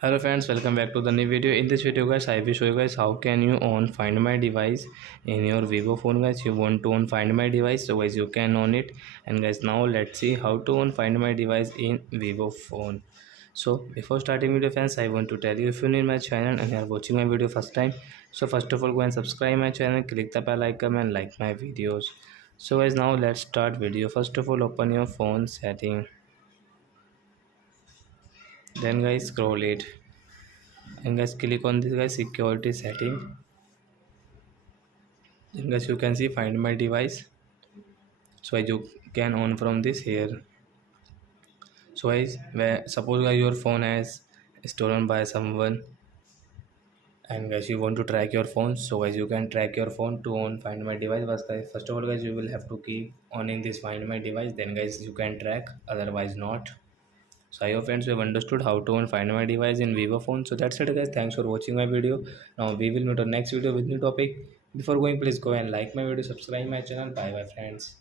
Hello friends, welcome back to the new video. In this video guys, I will show you guys how can you on find my device in your Vivo phone guys. You want to on find my device, so guys you can on it. And guys, now let's see how to on find my device in Vivo phone. So before starting video friends, I want to tell you, if you need my channel and you are watching my video first time, so first of all go and subscribe my channel, click the bell icon and like my videos. So guys, now let's start video. First of all, open your phone setting, then guys scroll it, and guys click on this guys security setting. Then guys you can see find my device, so as you can on from this here. So guys, where suppose guys your phone has stolen by someone, and guys you want to track your phone, so guys you can track your phone to on find my device. But guys, first of all guys, you will have to keep on in this find my device, then guys you can track, otherwise not. So I hope friends you have understood how to find my device in Vivo phone. So that's it guys, thanks for watching my video. Now we will meet on next video with new topic. Before going, please go and like my video, subscribe my channel. Bye bye friends.